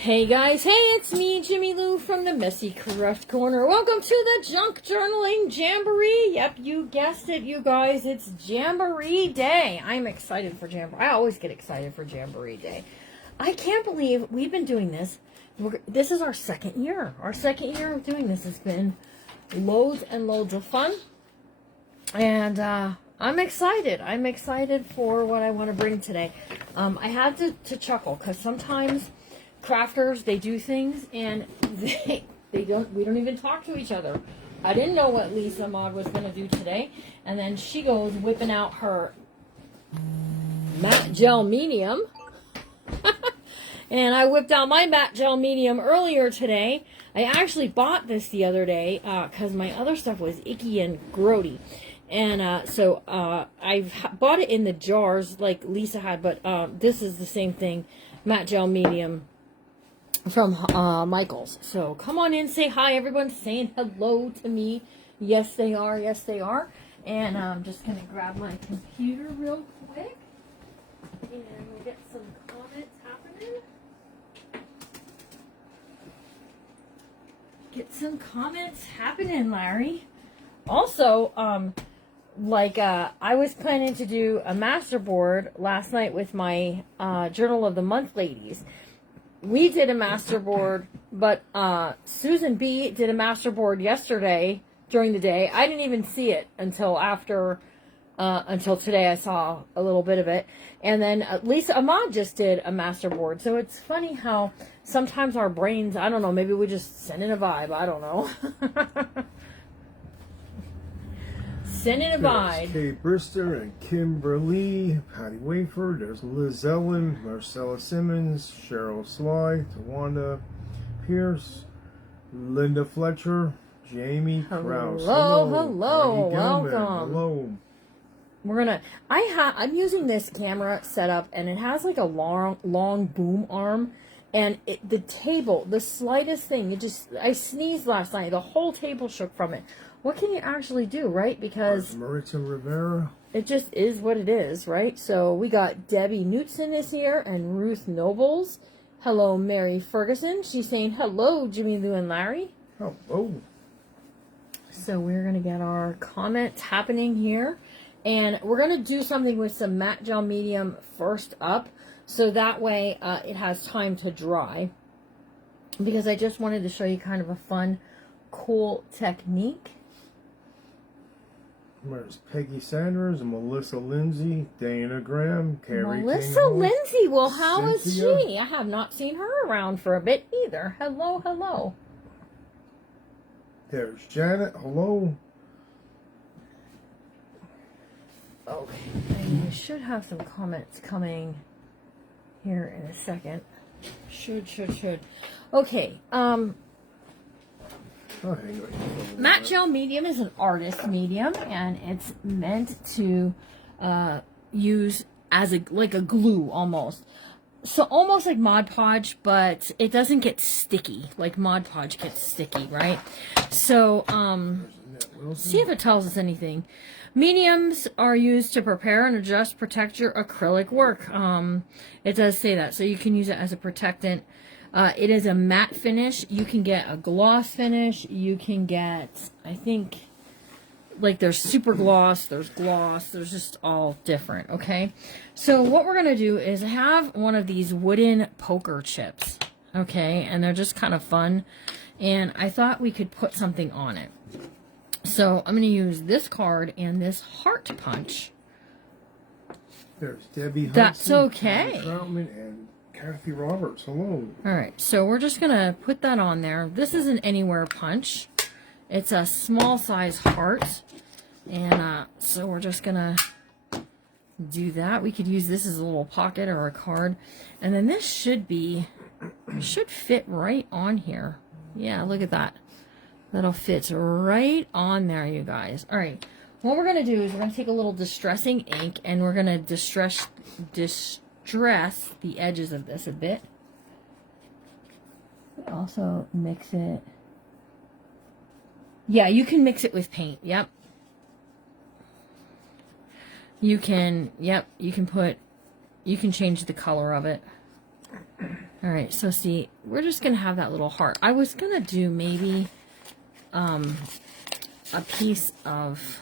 Hey guys, hey, it's me, Jimmy Lou from the Messy Correct Corner. Welcome to the Junk Journaling Jamboree. Yep, you guessed it, you guys. It's Jamboree Day. I'm excited for Jamboree. I always get excited for Jamboree Day. I can't believe we've been doing this. This is our second year. Our second year of doing this has been loads and loads of fun. And I'm excited. I'm excited for what I want to bring today. I had to chuckle because sometimes crafters, they do things and we don't even talk to each other. I didn't know what Lisa Maud was going to do today, and then she goes whipping out her matte gel medium. And I whipped out my matte gel medium earlier today. I actually bought this the other day because my other stuff was icky and grody. And so I've bought it in the jars like Lisa had, but this is the same thing, matte gel medium from Michael's. So come on in, say hi. Everyone's saying hello to me. Yes, they are. Yes, they are. And I'm just going to grab my computer real quick. And we'll get some comments happening. Get some comments happening, Larry. Also, I was planning to do a masterboard last night with my Journal of the Month ladies. We did a masterboard, but Susan B did a masterboard yesterday during the day. I didn't even see it until until today. I saw a little bit of it. And then Lisa Ahmad just did a masterboard. So it's funny how sometimes our brains, I don't know, maybe we just send in a vibe. I don't know. Send in a vibe. There's Kate Brister and Kimberly, Patty Wayford, there's Liz Ellen, Marcella Simmons, Cheryl Sly, Tawanda Pierce, Linda Fletcher, Jamie Krause. Hello, welcome. Hello. I'm using this camera setup, and it has like a long boom arm, and the table, the slightest thing, I sneezed last night, the whole table shook from it. What can you actually do, right? Because Marita Rivera. It just is what it is, right? So we got Debbie Knutson is here and Ruth Nobles. Hello, Mary Ferguson. She's saying hello, Jimmy Lou and Larry. Oh. So we're going to get our comments happening here. And we're going to do something with some matte gel medium first up. So that way it has time to dry. Because I just wanted to show you kind of a fun, cool technique. There's Peggy Sanders, Melissa Lindsay, Dana Graham, Carrie Melissa Lindsay. Well, how is she? I have not seen her around for a bit either. Hello. There's Janet. Hello. Okay. And you should have some comments coming here in a second. Should. Okay. Matte gel medium is an artist medium, and it's meant to use as a glue almost. So almost like Mod Podge, but it doesn't get sticky like Mod Podge gets sticky, right? So see if it tells us anything. Mediums are used to prepare and adjust, protect your acrylic work. It does say that, so you can use it as a protectant. It is a matte finish. You can get a gloss finish. You can get, I think, like there's super gloss, there's just all different, okay? So what we're going to do is have one of these wooden poker chips, okay? And they're just kind of fun. And I thought we could put something on it. So I'm going to use this card and this heart punch. There's Debbie Hudson. That's okay. Troutman and Kathy Roberts. Hello. All right, so we're just going to put that on there. This is an anywhere punch. It's a small size heart. And so we're just going to do that. We could use this as a little pocket or a card. And then this should fit right on here. Yeah, look at that. That'll fit right on there, you guys. All right, what we're going to do is we're going to take a little distressing ink and we're going to distress the edges of this a bit. Also mix it. Yeah, you can mix it with paint. Yep. You can change the color of it. All right, so see, we're just going to have that little heart. I was going to do maybe a piece of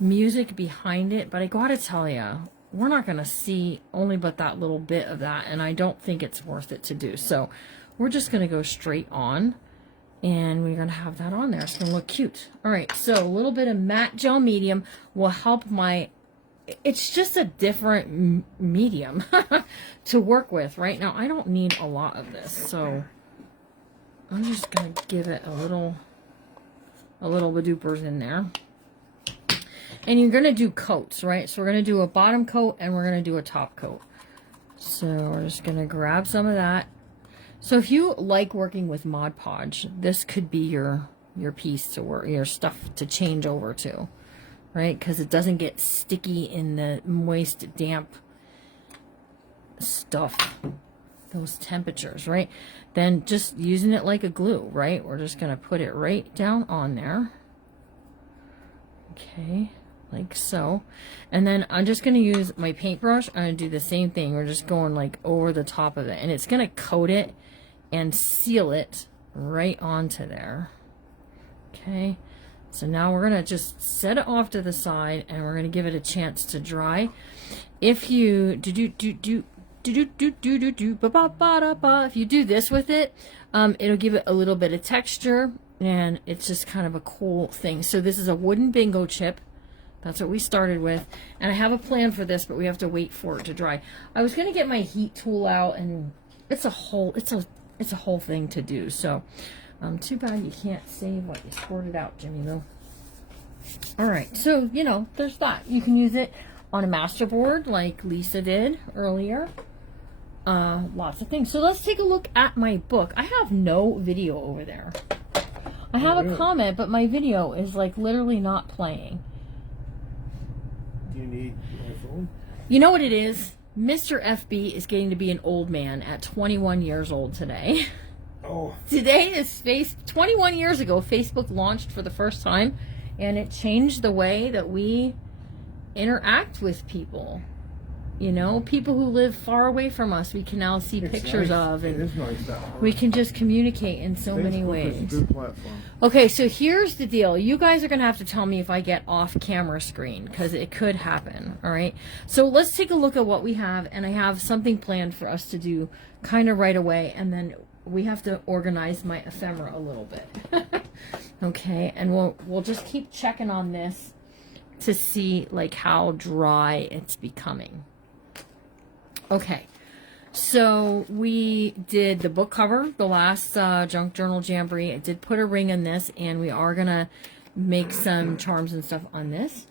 music behind it, but I got to tell you, we're not going to see only but that little bit of that, and I don't think it's worth it to do. So we're just going to go straight on, and we're going to have that on there. It's going to look cute. All right, so a little bit of matte gel medium will help my... It's just a different medium to work with. Right now, I don't need a lot of this, so I'm just going to give it a little badoopers in there. And you're going to do coats, right? So we're going to do a bottom coat and we're going to do a top coat. So we're just going to grab some of that. So if you like working with Mod Podge, this could be your piece to work, your stuff to change over to, right? Because it doesn't get sticky in the moist, damp stuff, those temperatures, right? Then just using it like a glue, right? We're just going to put it right down on there. Okay. Like so. And then I'm just going to use my paintbrush. I'm going to do the same thing. We're just going like over the top of it. And it's going to coat it and seal it right onto there. Okay. So now we're going to just set it off to the side and we're going to give it a chance to dry. If you if you do this with it, it'll give it a little bit of texture and it's just kind of a cool thing. So this is a wooden bingo chip. That's what we started with. And I have a plan for this, but we have to wait for it to dry. I was going to get my heat tool out, and it's a whole thing to do. So, too bad you can't save what you squirted out, Jimmy Lou. All right. So, you know, there's that. You can use it on a masterboard like Lisa did earlier. Lots of things. So let's take a look at my book. I have no video over there. I have a comment, but my video is like literally not playing. You need my phone? You know what it is? Mr. FB is getting to be an old man at 21 years old today. Oh. Today is 21 years ago, Facebook launched for the first time, and it changed the way that we interact with people. You know, people who live far away from us, we can now see pictures of, and we can just communicate in so many ways. Is a good platform. Okay, so here's the deal. You guys are going to have to tell me if I get off camera screen, because it could happen, all right? So let's take a look at what we have, and I have something planned for us to do kind of right away, and then we have to organize my ephemera a little bit. Okay, and we'll just keep checking on this to see like how dry it's becoming. Okay, so we did the book cover, the last Junk Journal Jamboree. I did put a ring in this, and we are going to make some charms and stuff on this.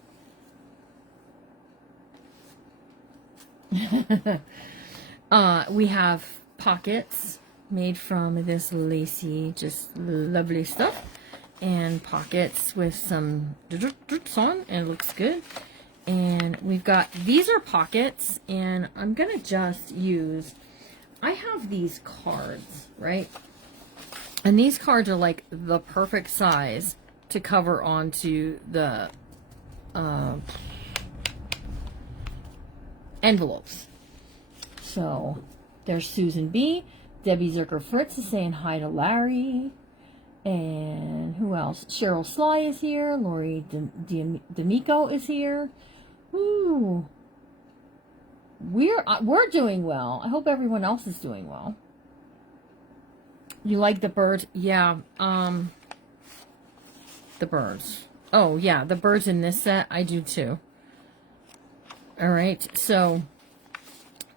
We have pockets made from this lacy, just lovely stuff. And pockets with some on, and it looks good. And we've got, these are pockets, and I'm going to just use, I have these cards, right? And these cards are like the perfect size to cover onto the envelopes. So there's Susan B. Debbie Zerker Fritz is saying hi to Larry. And who else? Cheryl Sly is here. Lori D'Amico is here. Ooh. We're doing well. I hope everyone else is doing well. You like the birds? Yeah. The birds. Oh, yeah. The birds in this set, I do too. All right. So,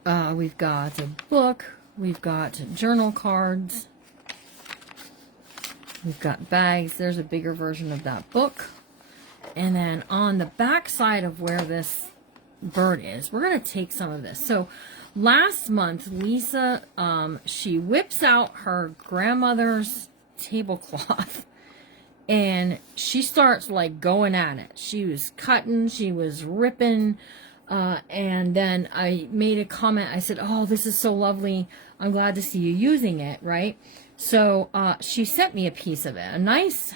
we've got a book. We've got journal cards. We've got bags. There's a bigger version of that book. And then on the back side of where this bird is, we're going to take some of this. So last month, Lisa, she whips out her grandmother's tablecloth and she starts like going at it. She was cutting, she was ripping, and then I made a comment. I said, oh, this is so lovely. I'm glad to see you using it, right? So she sent me a piece of it, a nice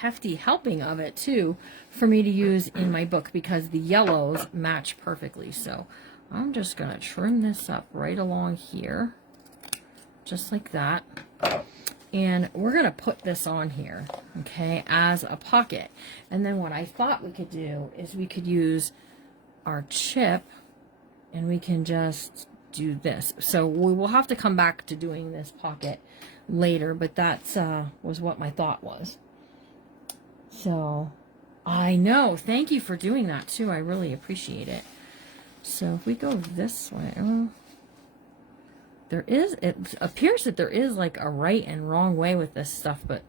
hefty helping of it too, for me to use in my book because the yellows match perfectly. So I'm just going to trim this up right along here, just like that. And we're going to put this on here, okay, as a pocket. And then what I thought we could do is we could use our chip and we can just do this. So we will have to come back to doing this pocket later, but that's was what my thought was. So I know, thank you for doing that too. I really appreciate it. So if we go this way, it appears that there is like a right and wrong way with this stuff, but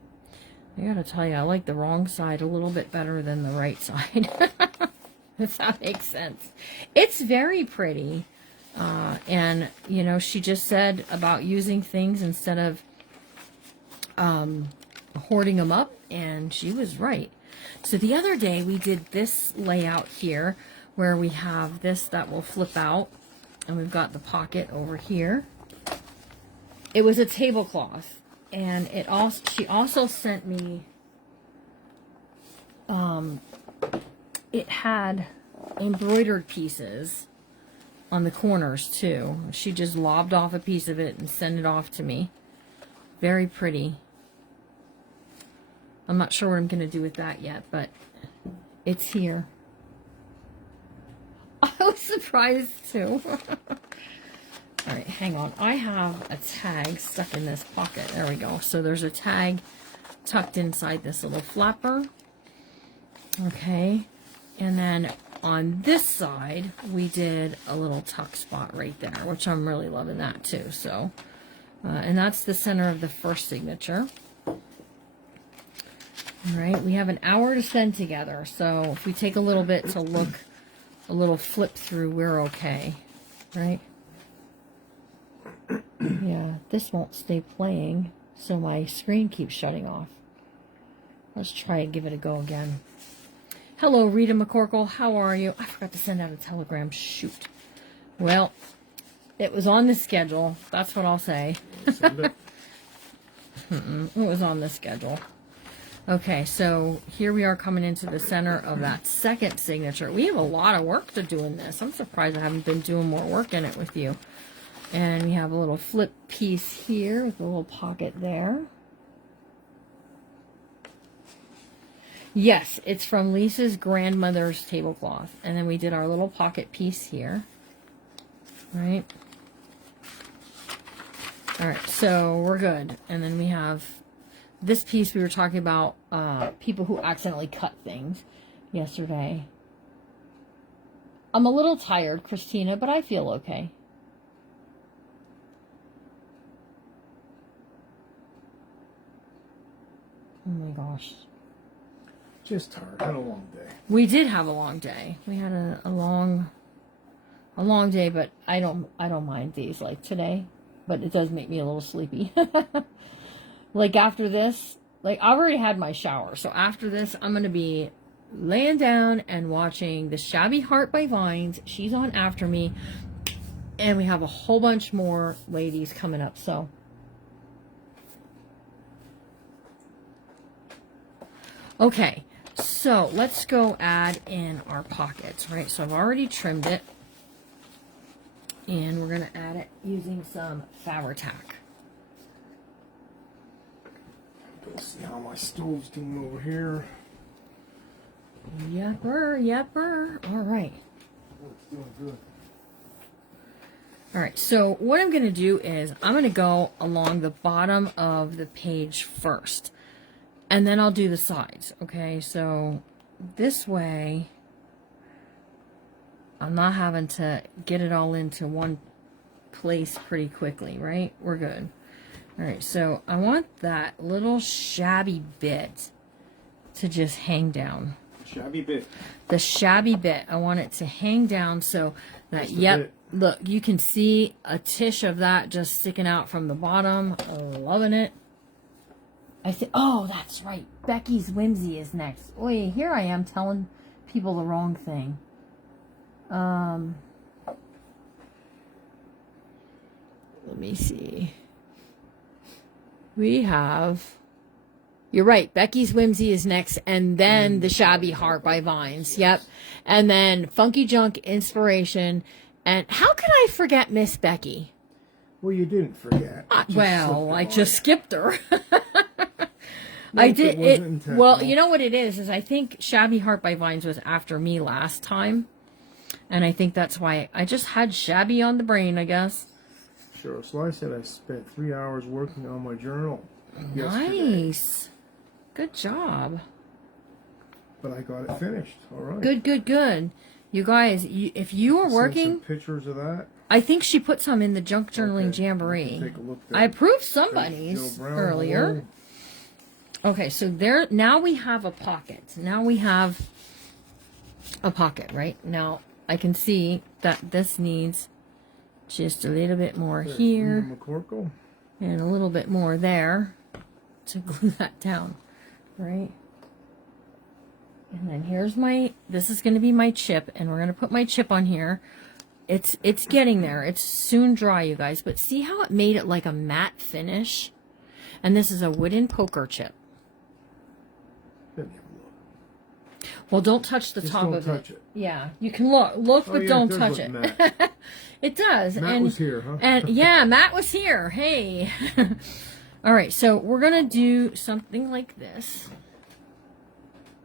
I gotta tell you, I like the wrong side a little bit better than the right side. If that makes sense. It's very pretty. And, you know, she just said about using things instead of hoarding them up, and she was right. So the other day we did this layout here where we have this that will flip out, and we've got the pocket over here. It was a tablecloth, and she also sent me, it had embroidered pieces on the corners too. She just lobbed off a piece of it and sent it off to me. Very pretty. I'm not sure what I'm going to do with that yet, but it's here. I was surprised too. All right, hang on. I have a tag stuck in this pocket. There we go. So there's a tag tucked inside this little flapper. Okay. And then on this side, we did a little tuck spot right there, which I'm really loving that too. So, and that's the center of the first signature. All right, we have an hour to spend together. So if we take a little bit to look, a little flip through, we're okay, right? Yeah, this won't stay playing, so my screen keeps shutting off. Let's try and give it a go again. Hello, Rita McCorkle. How are you? I forgot to send out a telegram. Shoot. Well, it was on the schedule. That's what I'll say. It was on the schedule. Okay, so here we are coming into the center of that second signature. We have a lot of work to do in this. I'm surprised I haven't been doing more work in it with you. And we have a little flip piece here with a little pocket there. Yes, it's from Lisa's grandmother's tablecloth. And then we did our little pocket piece here. Right? All right, so we're good. And then we have this piece we were talking about, people who accidentally cut things yesterday. I'm a little tired, Christina, but I feel okay. Oh my gosh. Just tired. Had a long day. We did have a long day. We had a long day, but I don't mind these like today, but it does make me a little sleepy. Like after this, like I've already had my shower, so after this I'm gonna be laying down and watching The Shabby Heart by Vines. She's on after me, and we have a whole bunch more ladies coming up. So okay, so let's go add in our pockets, right? So I've already trimmed it, and we're gonna add it using some Fabri-Tac. Let's see how my stove's doing over here. Yepper, yepper. All right. Oh, it's doing good. All right, so what I'm going to do is I'm going to go along the bottom of the page first, and then I'll do the sides, okay? So this way, I'm not having to get it all into one place pretty quickly, right? We're good. All right, so I want that little shabby bit to just hang down. Shabby bit. The shabby bit. I want it to hang down so that, yep, look, you can see a tish of that just sticking out from the bottom. Loving it. I think, oh, that's right. Becky's Whimsy is next. Oy, here I am telling people the wrong thing. Let me see. We have, you're right, Becky's Whimsy is next, and then The Shabby Heart by Vines. Yep. And then Funky Junk Inspiration, And how could I forget Miss Becky? Well, you didn't forget. I just skipped her. No, I did it wasn't intentional. Well, you know what it is I think Shabby Heart by Vines was after me last time. And I think that's why I just had Shabby on the brain, I guess. Cheryl Sly said I spent 3 hours working on my journal yesterday. Nice. Good job. But I got it finished. All right. Good. You guys, if you are working... Some pictures of that. I think she put some in the Junk Journaling Jamboree. Take a look there. I approved somebody's earlier. Okay, so there, now we have a pocket. Now we have a pocket, right? Now I can see that this needs just a little bit more here and a little bit more there to glue that down, right? And then here's this is going to be my chip, and we're going to put my chip on here. It's getting there. It's soon dry, you guys, but see how it made it like a matte finish? And this is a wooden poker chip. Well, don't touch the top of it. Yeah, you can look, but don't touch it. It does. Matt was here, huh? And yeah, Matt was here. Hey. All right, so we're gonna do something like this.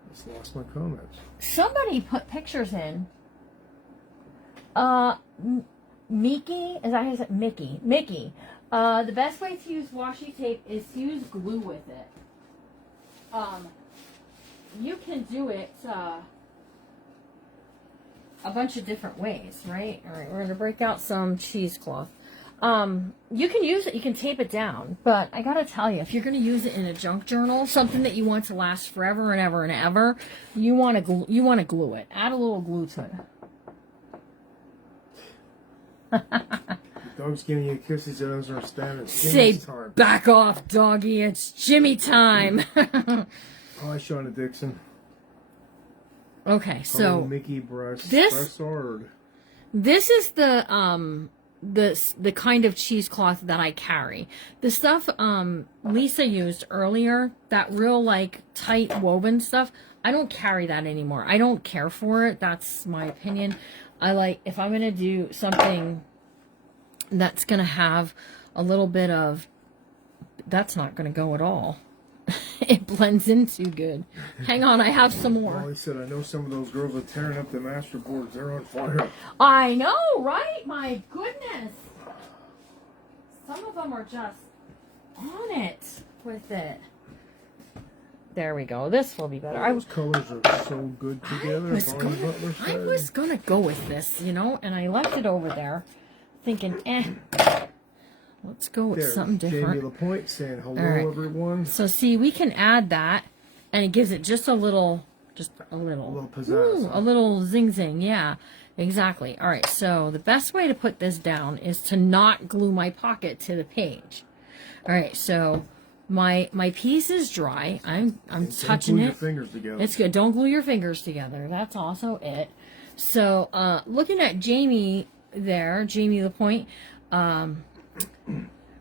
I just lost my comments. Somebody put pictures in. Mickey, is that how you say it? Mickey. The best way to use washi tape is to use glue with it. You can do it a bunch of different ways, right? All right, we're going to break out some cheesecloth. You can use it, you can tape it down, but I got to tell you, if you're going to use it in a junk journal, something that you want to last forever and ever and ever, you want to glue it. Add a little glue to it. Dog's giving you kisses. He doesn't understand it. Say, time. Back off, doggy. It's Jimmy time. Hi, Shauna Dixon. Okay, so Mickey Brassard. This is the kind of cheesecloth that I carry. The stuff Lisa used earlier, that real like tight woven stuff, I don't carry that anymore. I don't care for it. That's my opinion. I like, if I'm going to do something that's going to have a little bit of, that's not going to go at all. It blends in too good. Hang on, I have some more. Molly said, I know some of those girls are tearing up the master boards. They're on fire. I know, right? My goodness. Some of them are just on it with it. There we go. This will be better. Those colors are so good together. I was gonna go with this, you know, and I left it over there thinking, let's go with something different. Jamie LaPointe saying hello, everyone. So see, we can add that, and it gives it just a little pizzazz. Ooh, a little zing, yeah, exactly. All right, so the best way to put this down is to not glue my pocket to the page. All right, so my piece is dry. I'm touching it. Don't glue your fingers together. It's good. Don't glue your fingers together. That's also it. So looking at Jamie there, Jamie LaPointe,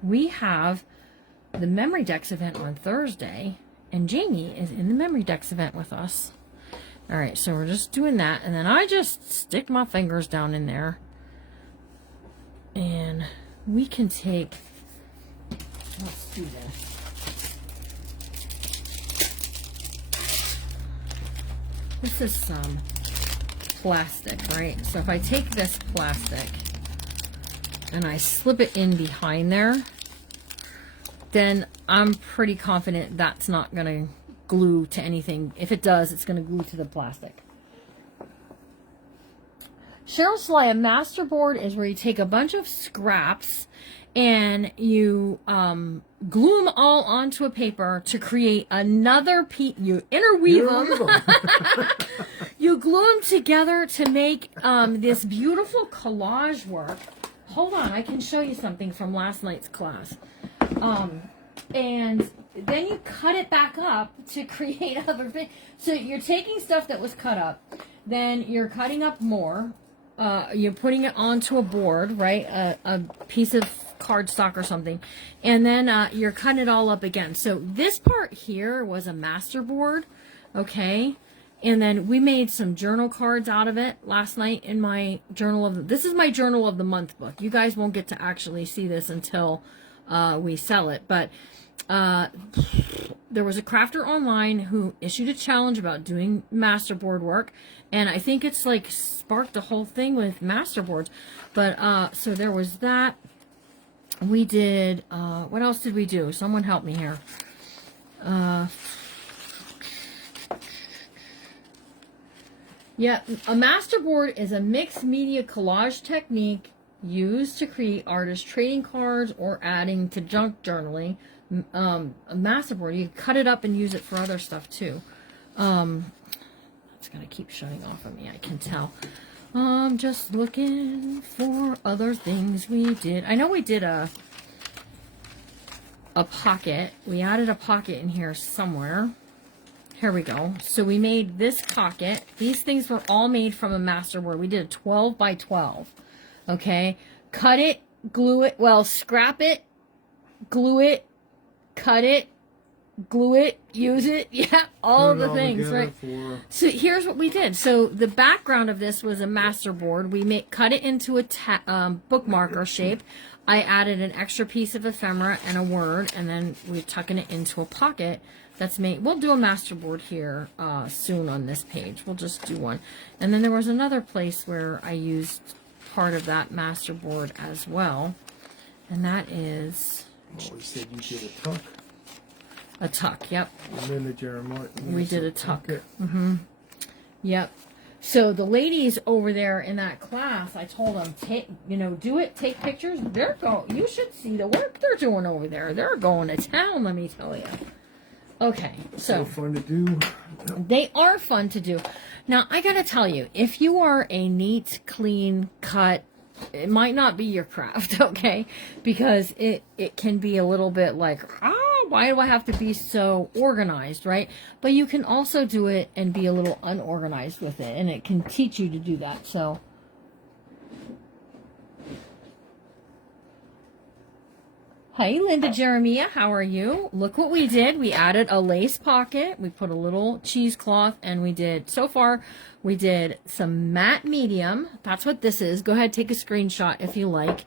we have the Memory Decks event on Thursday, and Jamie is in the Memory Decks event with us. All right, so we're just doing that, and then I just stick my fingers down in there, and we can take, let's do this. This is some plastic, right? So if I take this plastic and I slip it in behind there, then I'm pretty confident that's not going to glue to anything. If it does, it's going to glue to the plastic. Cheryl Sly, a masterboard is where you take a bunch of scraps and you glue them all onto a paper to create another piece. You interweave them. You glue them together to make this beautiful collage work. Hold on, I can show you something from last night's class. And then you cut it back up to create other things. So you're taking stuff that was cut up, then you're cutting up more. You're putting it onto a board, right? A piece of cardstock or something. And then you're cutting it all up again. So this part here was a master board, okay? And then we made some journal cards out of it last night in my journal of, this is my journal of the month book. You guys won't get to actually see this until we sell it. But there was a crafter online who issued a challenge about doing masterboard work. And I think it's like sparked the whole thing with masterboards. But so there was that. We did, what else did we do? Someone help me here. Yeah, a masterboard is a mixed media collage technique used to create artist trading cards or adding to junk journaling. A masterboard, you can cut it up and use it for other stuff too. It's gonna keep shutting off of me, I can tell. I'm just looking for other things we did. I know we did a pocket. We added a pocket in here somewhere. Here we go. So we made this pocket. These things were all made from a masterboard. We did a 12 by 12. Okay. Cut it, glue it. Well, scrap it, glue it, cut it, glue it, use it. Yeah, all the things, right? So here's what we did. So the background of this was a masterboard. We cut it into a bookmarker shape. I added an extra piece of ephemera and a word, and then we're tucking it into a pocket. That's made. We'll do a masterboard here soon on this page. We'll just do one. And then there was another place where I used part of that masterboard as well. And that is... Oh, we said you did a tuck. A tuck, yep. And then the Jeremiah. We did a tuck. Mm-hmm. Yep. So the ladies over there in that class, I told them, do it, take pictures. You should see the work they're doing over there. They're going to town, let me tell you. Okay, so fun to do. They are fun to do. Now, I gotta tell you, if you are a neat, clean cut, it might not be your craft, okay? Because it can be a little bit like, why do I have to be so organized, right? But you can also do it and be a little unorganized with it, and it can teach you to do that, so... Hi, Linda Jeremiah. How are you? Look what we did. We added a lace pocket. We put a little cheesecloth, and we did some matte medium. That's what this is. Go ahead, take a screenshot if you like.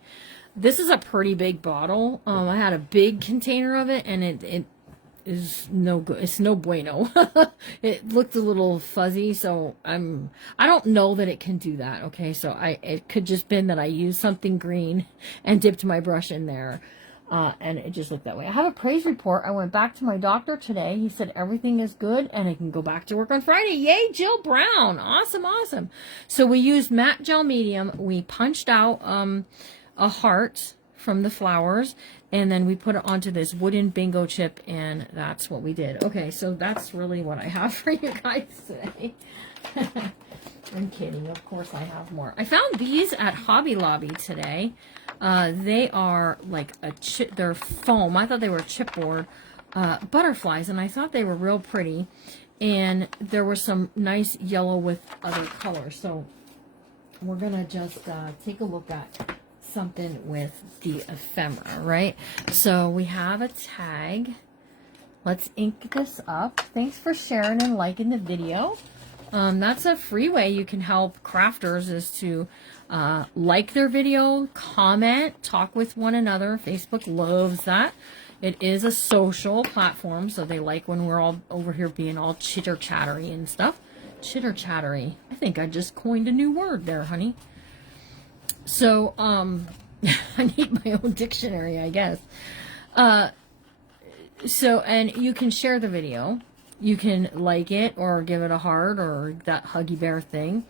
This is a pretty big bottle. I had a big container of it, and it is no good. It's no bueno. It looked a little fuzzy, so I don't know that it can do that. Okay, so it could just been that I used something green and dipped my brush in there. And it just looked that way. I have a praise report. I went back to my doctor today. He said everything is good and I can go back to work on Friday. Yay, Jill Brown. Awesome, awesome. So we used matte gel medium. We punched out a heart from the flowers, and then we put it onto this wooden bingo chip, and that's what we did. Okay, so that's really what I have for you guys today. I'm kidding. Of course I have more. I found these at Hobby Lobby today. They are like they're foam. I thought they were chipboard butterflies, and I thought they were real pretty. And there was some nice yellow with other colors. So we're going to just take a look at something with the ephemera, right? So we have a tag. Let's ink this up. Thanks for sharing and liking the video. That's a free way you can help crafters, is to like their video, comment, talk with one another. Facebook loves that. It is a social platform, so they like when we're all over here being all chitter-chattery and stuff. Chitter-chattery. I think I just coined a new word there, honey. So, I need my own dictionary, I guess. And you can share the video. You can like it or give it a heart or that Huggy Bear thing.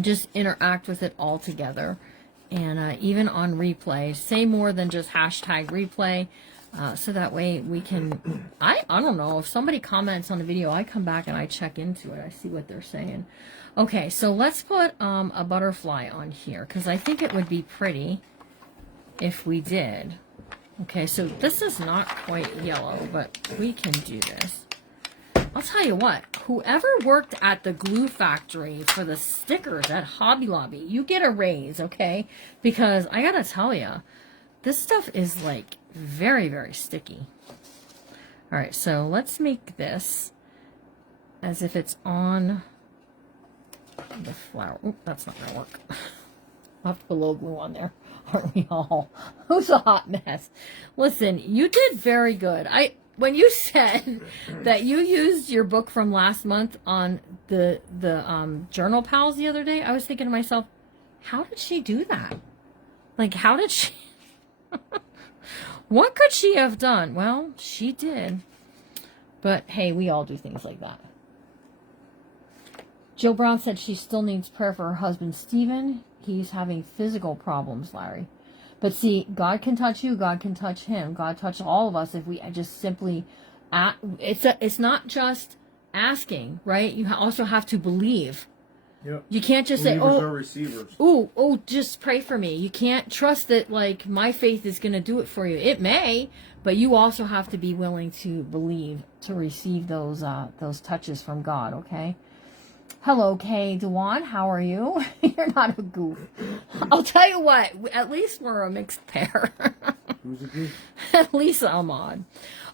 Just interact with it all together. And even on replay, say more than just hashtag replay. So that way we can, I don't know, if somebody comments on a video, I come back and I check into it. I see what they're saying. Okay, so let's put a butterfly on here, because I think it would be pretty if we did. Okay, so this is not quite yellow, but we can do this. I'll tell you what, whoever worked at the glue factory for the stickers at Hobby Lobby, you get a raise, okay? Because I gotta tell you, this stuff is like very, very sticky. All right, so let's make this. as if it's on the flour. Oop, that's not gonna work. I'll have to put a little glue on there. Aren't we all? Who's a hot mess? Listen, you did very good. When you said that you used your book from last month on the journal pals the other day, I was thinking to myself, how did she do that? Like, how did she? What could she have done? Well, she did. But hey, we all do things like that. Jill Brown said she still needs prayer for her husband, Stephen. He's having physical problems, Larry. But see, God can touch you. God can touch him. God touches all of us if we just simply... It's not just asking, right? You also have to believe. Yep. You can't just say, Believers are receivers. Just pray for me. You can't trust that, like, my faith is going to do it for you. It may, but you also have to be willing to believe to receive those touches from God, okay? Hello, Kay Dewan. How are you? You're not a goof. I'll tell you what. At least we're a mixed pair. Who's a goof? At least I'm odd.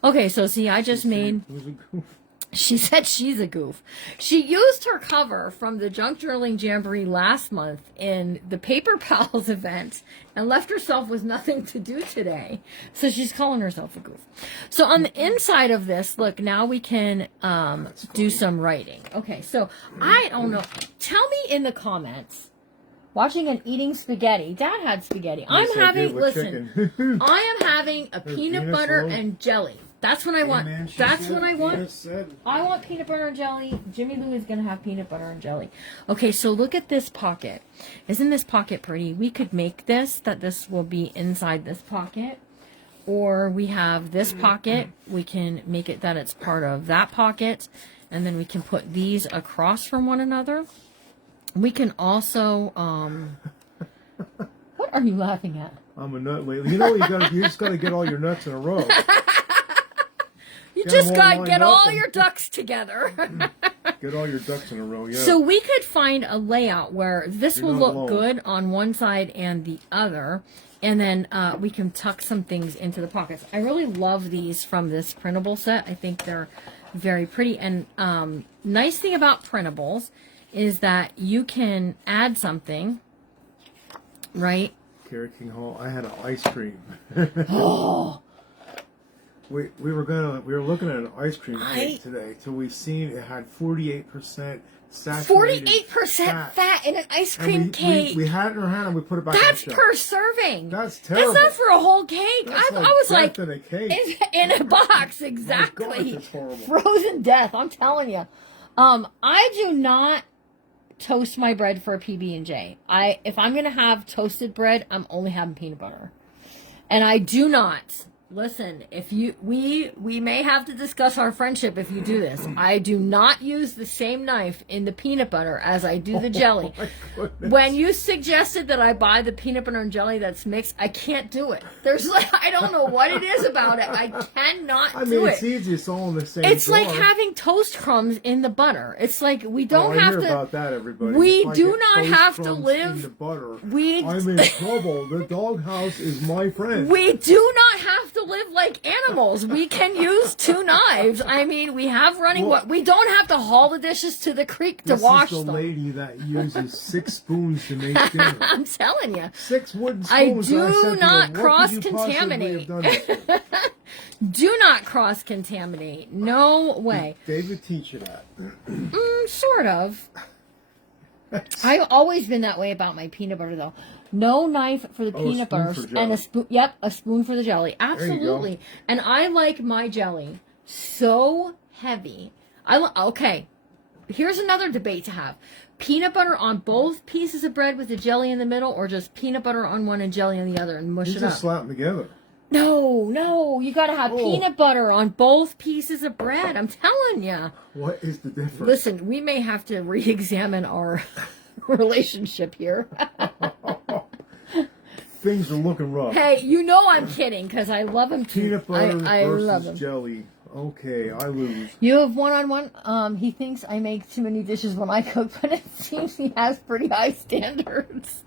Okay, so see, I just made... Who's a goof? She said she's a goof. She used her cover from the Junk Journaling Jamboree last month in the Paper Pals event and left herself with nothing to do today. So she's calling herself a goof. So on the inside of this, look, now we can do some writing. Okay, so I don't know. Tell me in the comments. Watching and eating spaghetti. Dad had spaghetti. I'm having a peanut butter and jelly. That's what I want. Man, that's what I want. I want peanut butter and jelly. Jimmy Lou is going to have peanut butter and jelly. Okay, so look at this pocket. Isn't this pocket pretty? We could make this, that this will be inside this pocket. Or we have this pocket. We can make it that it's part of that pocket. And then we can put these across from one another. We can also... What are you laughing at? I'm a nut lately. You know, you just got to get all your nuts in a row. You just got to get all your ducks together. Get all your ducks in a row, yeah. So we could find a layout where this will look good on one side and the other. And then we can tuck some things into the pockets. I really love these from this printable set. I think they're very pretty. And nice thing about printables is that you can add something, right? Gary King Hall, I had an ice cream. Oh! We were looking at an ice cream cake today till we seen it had 48% saturated 48% fat in an ice cream cake. We had it in our hand and we put it back. That's per serving. That's terrible. That's not for a whole cake. That's I was like, in a cake. In a box, exactly. My God, that's horrible. Frozen death. I'm telling you. I do not toast my bread for a PB&J. If I'm gonna have toasted bread, I'm only having peanut butter, and I do not. Listen, we may have to discuss our friendship if you do this. I do not use the same knife in the peanut butter as I do the jelly. Oh, when you suggested that I buy the peanut butter and jelly that's mixed, I can't do it. I don't know what it is about it. I cannot do it. It's easy. It's all in the same It's jar. like having toast crumbs in the butter. It's like we don't I have hear to. about that, everybody. We If I do get not toast have to crumbs live. in the butter, I'm in trouble. The doghouse is my friend. We do not have to live like animals. We can use two knives. I mean, we have running water. We don't have to haul the dishes to the creek to wash them. This is the lady that uses 6 spoons to make dinner. I'm telling you. 6 wooden spoons. I do not cross-contaminate. Do not cross-contaminate. No way. Did David teach you that? Sort of. I've always been that way about my peanut butter, though. No knife for the peanut butter and a spoon. Yep, a spoon for the jelly. Absolutely. And I like my jelly so heavy. Okay. Here's another debate to have: peanut butter on both pieces of bread with the jelly in the middle, or just peanut butter on one and jelly on the other and mush it up. Just slap them together. No, you gotta have peanut butter on both pieces of bread. I'm telling you. What is the difference? Listen, we may have to re-examine our relationship here. Things are looking rough. Hey, you know I'm kidding because I love him too. Peanut butter I love him. versus jelly. Okay, I lose. You have one-on-one. He thinks I make too many dishes when I cook, but it seems he has pretty high standards.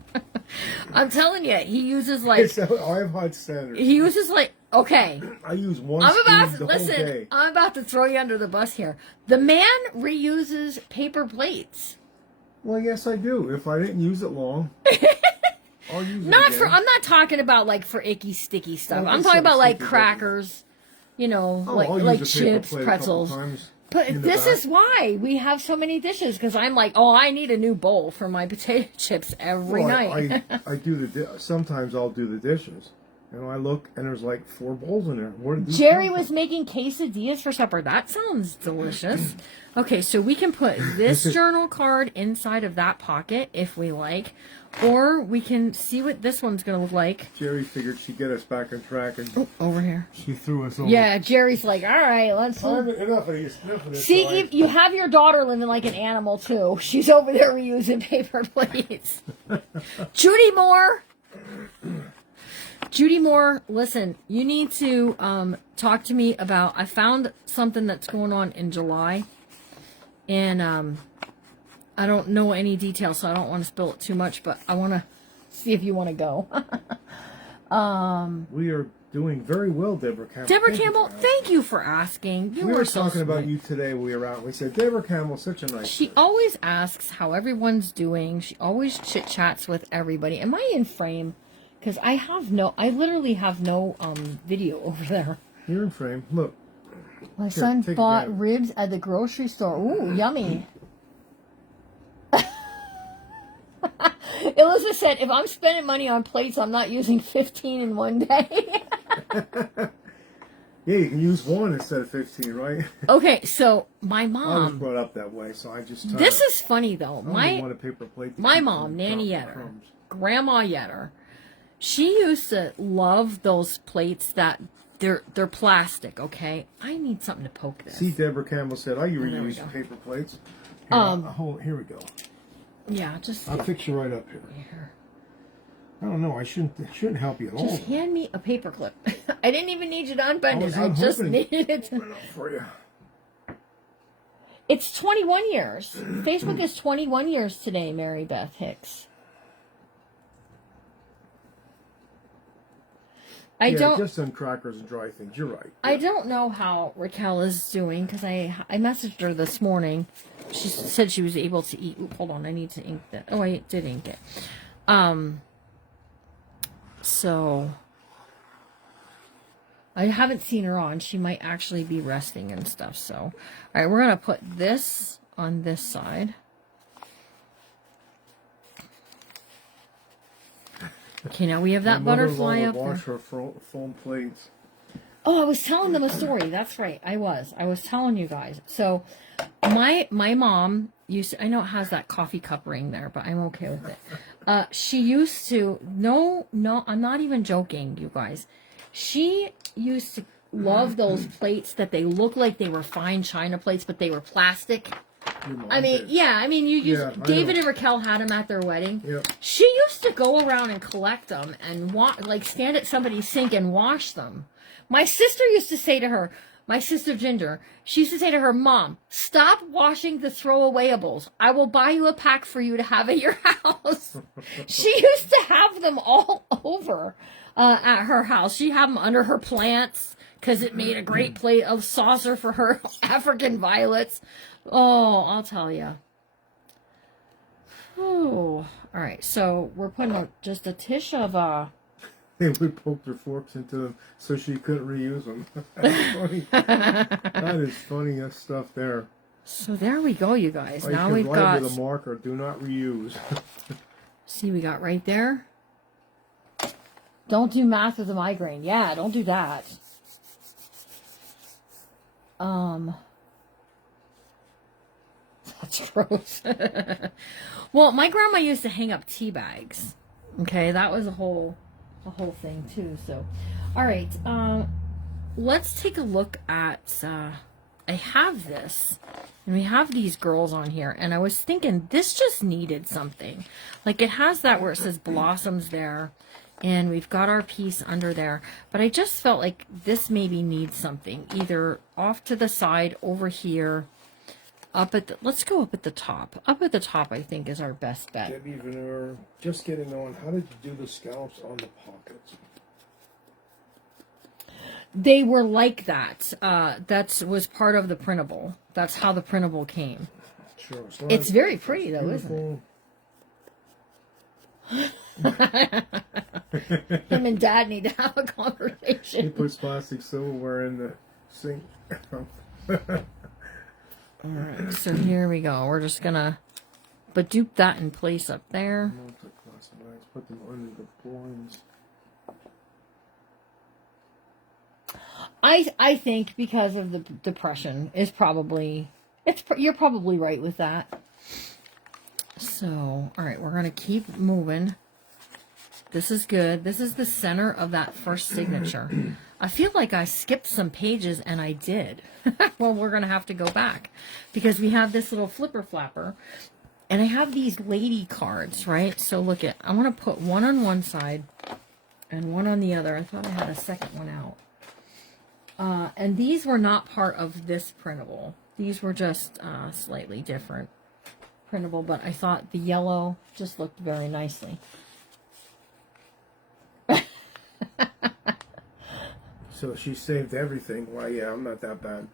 I'm telling you, he uses like... I have high standards. He uses like... Okay. I use one I'm about spoon to the whole listen. day. I'm about to throw you under the bus here. The man reuses paper plates. Well, yes, I do. If I didn't use it long, I'll use it Not again. for. I'm not talking about like for icky, sticky stuff. Well, I'm it's talking some about like sticky crackers. You know, Oh, I'll like use a paper chips, plate pretzels. A couple times But in the this back. is why we have so many dishes, because I'm like, oh, I need a new bowl for my potato chips every night. I do sometimes I'll do the dishes, and I look and there's like 4 bowls in there. Where did these Jerry come was from? making quesadillas for supper. That sounds delicious. Okay, so we can put this journal card inside of that pocket if we like, or we can see what this one's going to look like. Jerry figured she'd get us back on track, and Over here. she threw us over. Yeah, Jerry's like, all right, let's Enough of this. see. If you have your daughter living like an animal too. She's over there reusing paper plates. Judy Moore. Judy Moore, listen, you need to talk to me about, I found something that's going on in July, and I don't know any details, so I don't want to spill it too much, but I want to see if you want to go. We are doing very well, Deborah Campbell. Deborah Campbell, thank you for asking. You We were were so talking about sweet. you today. We were out. We said, Deborah Campbell's such a nice. She always asks how everyone's doing. She always chit-chats with everybody. Am I in frame? Because I literally have no video over there. You're in frame. Look. My son take bought that. ribs at the grocery store. Ooh, yummy. Elizabeth said, if I'm spending money on plates, I'm not using 15 in one day. Yeah, you can use 1 instead of 15, right? Okay, so my I was mom. brought up that way, so I just. This is funny, though. I only want a paper plate to My keep mom, from Nanny dropping Yetter, crumbs. Grandma Yetter, she used to love those plates that they're plastic, okay? I need something to poke this. See, Deborah Campbell said, I there we reuse go. paper plates. Here, here we go. Yeah, just I'll fix you right up here. here. I don't know. I shouldn't help you at all. Just hand me a paper clip. I didn't even need you to unbend it. I I'm just hoping- needed it to... Right up for you. It's 21 years. Facebook is 21 years today, Mary Beth Hicks. I don't... just on crackers and dry things. You're right. I don't know how Raquel is doing, because I messaged her this morning. She said she was able to eat. Oop, hold on, I need to ink that. Oh, I did ink it. So I haven't seen her on. She might actually be resting and stuff. So, all right, we're gonna put this on this side. Okay, now we have that My butterfly mother-in-law up would there. wash her foam plates. Oh, I was telling them a story. That's right. I was telling you guys. So my mom used to, I know it has that coffee cup ring there, but I'm okay with it. She used to, no, I'm not even joking, you guys. She used to love those plates that they look like they were fine china plates, but they were plastic. Your mom I mean, did. yeah, I mean, Yeah, I David know. and Raquel had them at their wedding. Yep. She used to go around and collect them and like stand at somebody's sink and wash them. My sister used to say to her, my sister Ginger, she used to say to her, Mom, stop washing the throwawayables. I will buy you a pack for you to have at your house. She used to have them all over at her house. She'd have them under her plants because it made a great plate of saucer for her African violets. Oh, I'll tell you. Oh, all right. So we're putting just a tish of They would poke their forks into them so she couldn't reuse them. That's funny. That is funny stuff there. So there we go, you guys. Or Now you we've could write got. with a marker, do not reuse. See, we got right there. Don't do math with a migraine. Yeah, don't do that. That's gross. Well, my grandma used to hang up tea bags. Okay, that was a whole thing too. So, all right, let's take a look at. I have this, and we have these girls on here, and I was thinking this just needed something. Like it has that where it says blossoms there, and we've got our piece under there. But I just felt like this maybe needs something, either off to the side over here. Up at the, let's go up at the top. Up at the top, I think, is our best bet. Debbie Veneur, just getting on. How did you do the scallops on the pockets? They were like that. That was part of the printable. That's how the printable came. Sure. It's very pretty, though, isn't it? Him and Dad need to have a conversation. He puts plastic silverware in the sink. Alright, so here we go. We're just gonna dupe that in place up there. Put them under the blinds. I think because of the depression is probably you're probably right with that. So, all right, we're going to keep moving. This is good. This is the center of that first signature. I feel like I skipped some pages, and I did. Well, we're going to have to go back because we have this little flipper flapper, and I have these lady cards, right? So look at, I want to put one on one side and one on the other. I thought I had a second one out. And these were not part of this printable. These were just slightly different printable, but I thought the yellow just looked very nicely. So she saved everything. Well, yeah, I'm not that bad.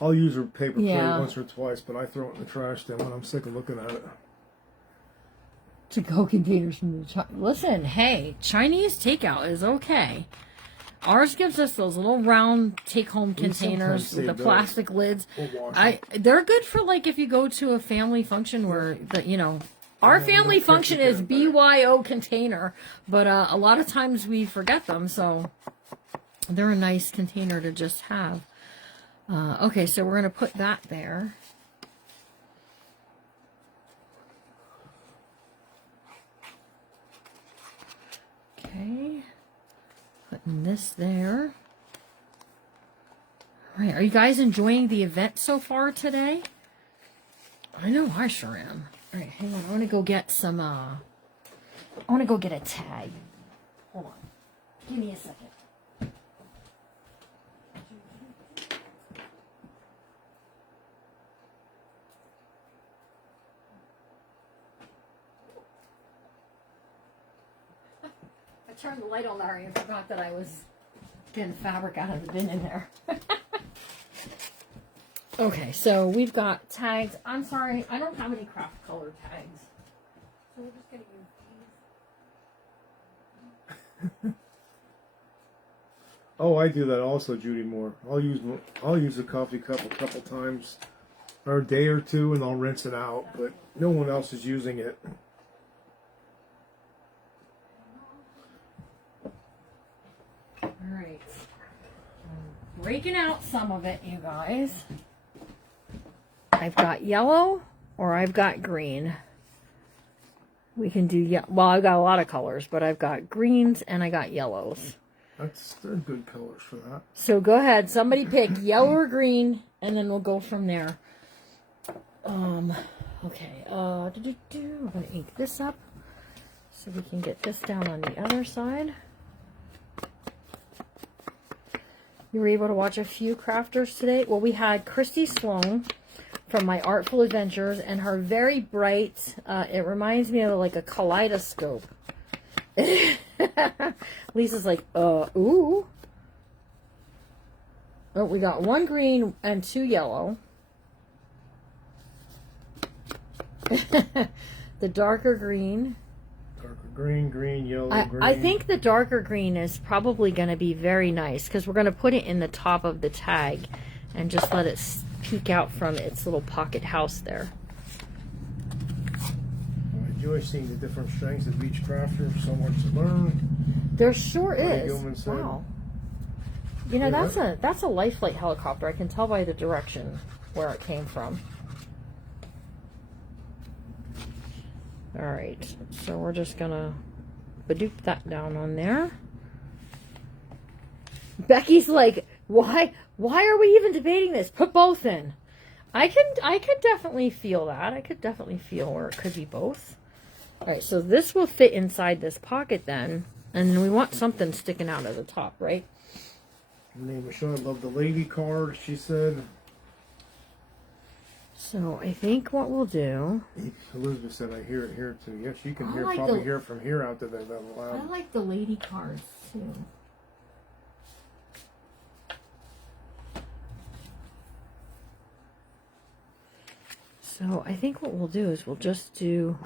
I'll use her paper plate once or twice, but I throw it in the trash then when I'm sick of looking at it. To-go containers from the listen, hey, Chinese takeout is okay. Ours gives us those little round take-home containers with the plastic lids. They're good for like if you go to a family function where our family function is BYO container, but a lot of times we forget them, so they're a nice container to just have. Okay, so we're gonna put that there. Okay. Putting this there. All right, are you guys enjoying the event so far today? I know I sure am. All right, hang on. I want to go get some, I want to go get a tag. Hold on. Give me a second. I turned the light on there and forgot that I was getting fabric out of the bin in there. Okay, so we've got tags. I'm sorry, I don't have any craft color tags. So we're just going to use these. Oh, I do that also, Judy Moore. I'll use a coffee cup a couple times, or a day or two, and I'll rinse it out. But no one else is using it. All right, breaking out some of it, you guys. I've got yellow or I've got green. We can do well, I've got a lot of colors, but I've got greens and I got yellows. They're good colors for that. So go ahead, somebody pick yellow or green, and then we'll go from there. Okay. We're gonna ink this up so we can get this down on the other side. You were able to watch a few crafters today. Well, we had Christy Sloan from My Artful Adventures, and her very bright, it reminds me of like a kaleidoscope. Lisa's like, ooh. Oh, we got one green and two yellow. The darker green. Green, yellow, green. I think the darker green is probably going to be very nice because we're going to put it in the top of the tag and just let it peek out from its little pocket house there. I enjoy seeing the different strengths of each crafter. So much to learn. There sure is. Wow. You know, that's a life flight helicopter. I can tell by the direction where it came from. All right, so we're just gonna badoop that down on there. Becky's like, why are we even debating this? Put both in. I could definitely feel that. I could definitely feel where it could be both. All right, so this will fit inside this pocket then, and then we want something sticking out of the top, right? Name Michelle, I love the lady card, she said. So I think what we'll do. Elizabeth said I hear it here too. Yes, you can probably hear it from here out to that level. I like the lady cards too. So I think what we'll do is we'll just do...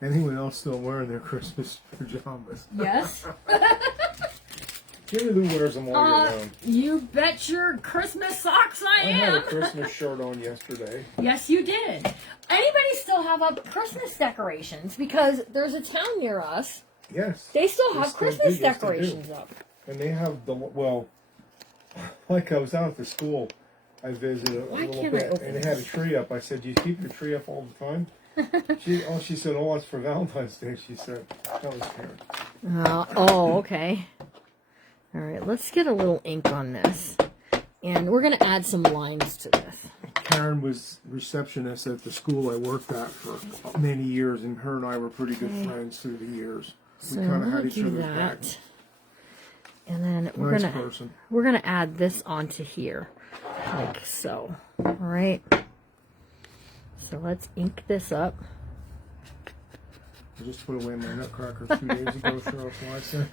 Anyone else still wearing their Christmas pajamas? Yes. Jimmy Lou wears them all year round. You bet your Christmas socks I am. I had a Christmas shirt on yesterday. Yes, you did. Anybody still have up Christmas decorations? Because there's a town near us. Yes. They still have Christmas do. Yes, decorations up. And they have the, well, like I was out at the school, I visited a little bit, and they had a tree up. I said, "Do you keep your tree up all the time?" She said, "Oh, it's for Valentine's Day." She said, "That was Karen." Okay. All right, let's get a little ink on this. And we're going to add some lines to this. Karen was receptionist at the school I worked at for many years, and her and I were pretty good friends through the years. We kind of had each other's back. And then we're gonna add this onto here, like so. All right. So let's ink this up. I just put away my nutcracker 2 days ago, Cheryl. So I said.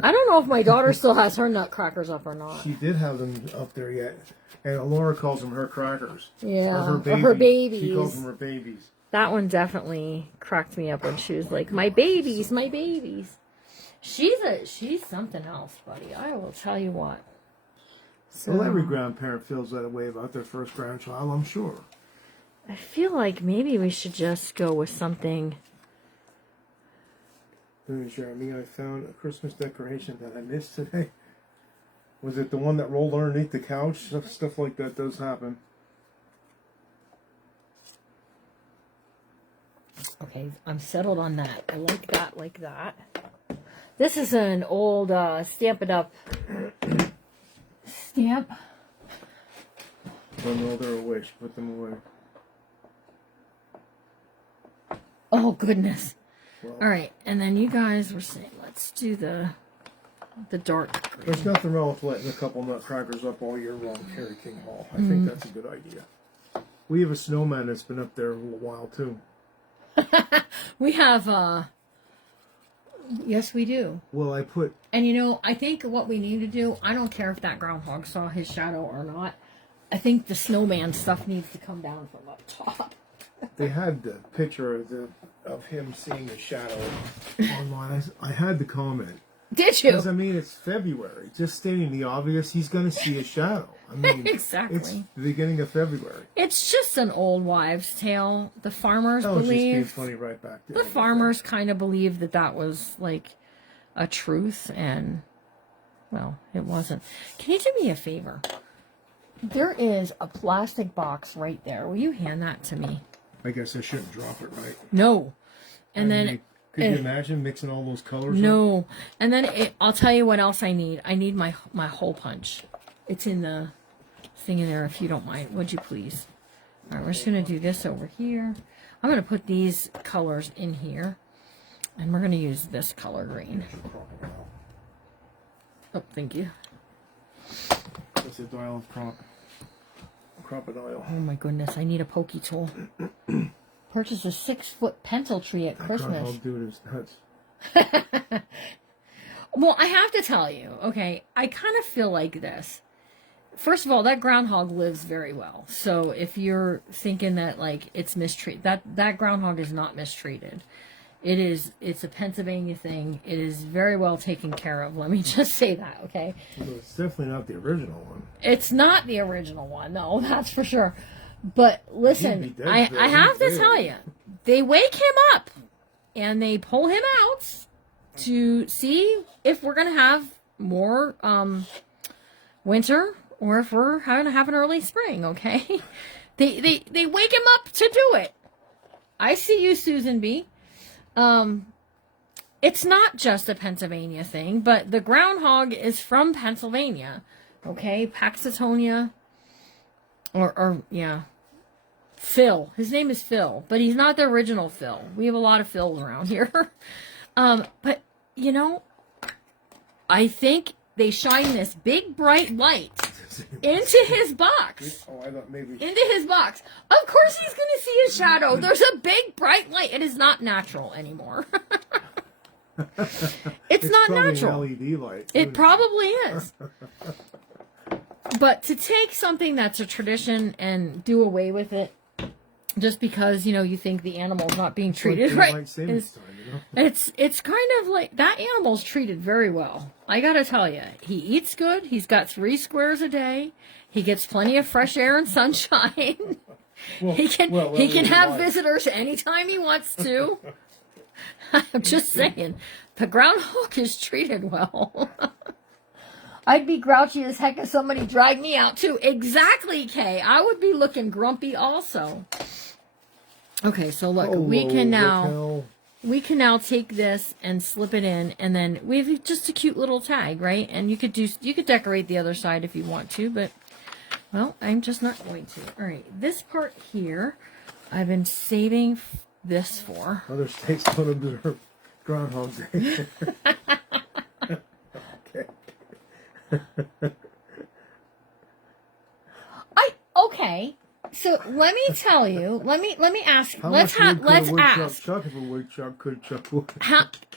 I don't know if my daughter still has her nutcrackers up or not. She did have them up there yet, and Laura calls them her crackers. Yeah, or her babies. She calls them her babies. That one definitely cracked me up when she was like, "My babies, my babies." She's something else, buddy. I will tell you what. So, Well, every grandparent feels that way about their first grandchild, I'm sure. I feel like maybe we should just go with something. Jeremy, I found a Christmas decoration that I missed today. Was it the one that rolled underneath the couch? Stuff like that does happen. Okay, I'm settled on that. I like that, like that. This is an old Stamp It Up stamp. Oh no, they're a wish. Put them away. Oh, goodness. Well, all right, and then you guys were saying, let's do the dark green. There's nothing wrong with letting a couple nutcrackers up all year long, Carrie King Hall. I think that's a good idea. We have a snowman that's been up there a little while, too. We have, yes, we do. Well, And, you know, I think what we need to do, I don't care if that groundhog saw his shadow or not. I think the snowman stuff needs to come down from up top. They had the picture of him seeing a shadow online. I had to comment. Did you? Because, I mean, it's February. Just stating the obvious, he's going to see a shadow. I mean, exactly. It's the beginning of February. It's just an old wives' tale. The farmers believe. Just being funny right back there. The farmers kind of believed that was like a truth, and well, it wasn't. Can you do me a favor? There is a plastic box right there. Will you hand that to me? I guess I shouldn't drop it, right? No. And then could you imagine mixing all those colors? No. up? And then I'll tell you what else I need. I need my hole punch. It's in the thing in there, if you don't mind. Would you please? All right, we're just going to do this over here. I'm going to put these colors in here. And we're going to use this color green. Oh, thank you. That's a dial of crocodile. Oh my goodness, I need a pokey tool. Purchase a 6-foot pencil tree at Christmas. I'll do it as nuts. Well, I have to tell you, okay, I kind of feel like this. First of all, that groundhog lives very well. So if you're thinking that like it's mistreated, that groundhog is not mistreated. It's a Pennsylvania thing. It is very well taken care of. Let me just say that, okay? Well, it's definitely not the original one. It's not the original one, no, that's for sure. But listen, I have to tell you, they wake him up and they pull him out to see if we're going to have more winter or if we're going to have an early spring, okay? They wake him up to do it. I see you, Susan B. It's not just a Pennsylvania thing, but the groundhog is from Pennsylvania, okay? Paxitonia, or yeah, Phil. His name is Phil, but he's not the original Phil. We have a lot of Phils around here. But, you know, I think they shine this big bright light into his box. Oh, I thought maybe. Into his box. Of course he's going to see his shadow. There's a big bright light. It is not natural anymore. it's not natural. An LED light. It probably is. But to take something that's a tradition and do away with it, just because, you know, you think the animal's not being treated Like right. daylight savings time, you know? It's kind of like, that animal's treated very well. I gotta tell you, he eats good. He's got 3 squares a day. He gets plenty of fresh air and sunshine. Well, he can have visitors anytime he wants to. I'm just saying, the groundhog is treated well. I'd be grouchy as heck if somebody dragged me out too. Exactly, Kay. I would be looking grumpy also. Okay, so look, we can now take this and slip it in, and then we have just a cute little tag, right? And you could decorate the other side if you want to, but well, I'm just not going to. All right, this part here, I've been saving this for. Other states don't observe Groundhog Day. Okay. So let me tell you. Let me ask. Let's ask. Chuck if a woodchuck could chuck wood.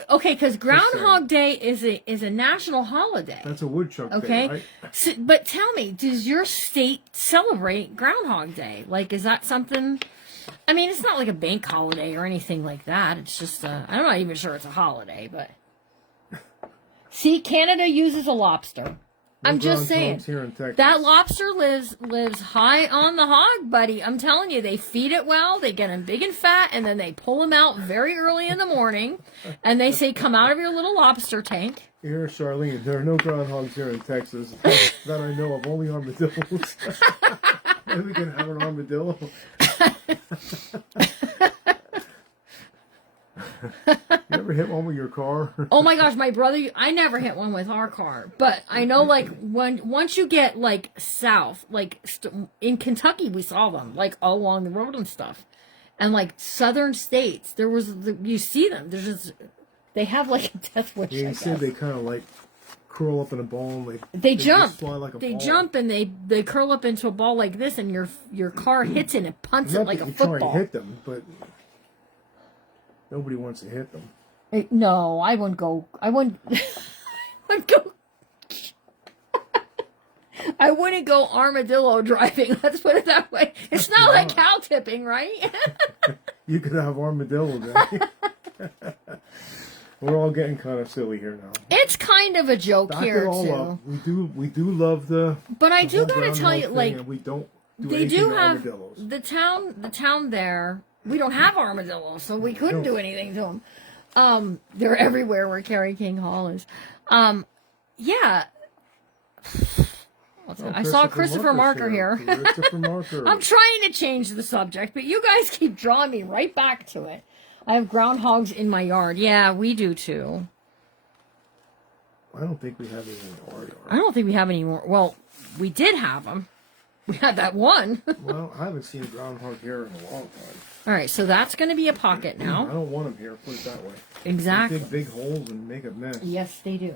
Okay, because Groundhog Day is a national holiday. That's a woodchuck okay? day, right? So, but tell me, does your state celebrate Groundhog Day? Like, is that something? I mean, it's not like a bank holiday or anything like that. It's just I'm not even sure it's a holiday, but see, Canada uses a lobster. I'm just saying, that lobster lives high on the hog, buddy. I'm telling you, they feed it well, they get him big and fat, and then they pull him out very early in the morning, and they say, come out of your little lobster tank. Here, Charlene, there are no groundhogs here in Texas that I know of, only armadillos. Maybe we can have an armadillo. You ever hit one with your car? Oh my gosh, my brother, I never hit one with our car, but I know like once you get like south, like in Kentucky we saw them like all along the road and stuff, and like southern states you see them. They have like a death wish. Yeah, you said they kind of like curl up in a ball and they jump. Fly like a they ball. Jump and they curl up into a ball like this, and your car hits it and punts it like a football. Try and hit them, but nobody wants to hit them. No, I wouldn't go. I wouldn't go. I wouldn't go armadillo driving. Let's put it that way. It's not like cow tipping, right? You could have armadillo day. We're all getting kind of silly here now. It's kind of a joke here too. Up. We do love the. But I do gotta tell you, like we don't. They do have armadillos. the town there. We don't have armadillos, so we couldn't do anything to them. They're everywhere where Kerry King Hall is. Yeah. I saw Christopher Marker here. Christopher Marker. I'm trying to change the subject, but you guys keep drawing me right back to it. I have groundhogs in my yard. Yeah, we do too. I don't think we have any in our yard. I don't think we have any more. Well, we did have them. We had that one. Well, I haven't seen a groundhog here in a long time. All right, so that's going to be a pocket now. I don't want them here, put it that way. Exactly. They dig big holes and make a mess. Yes, they do.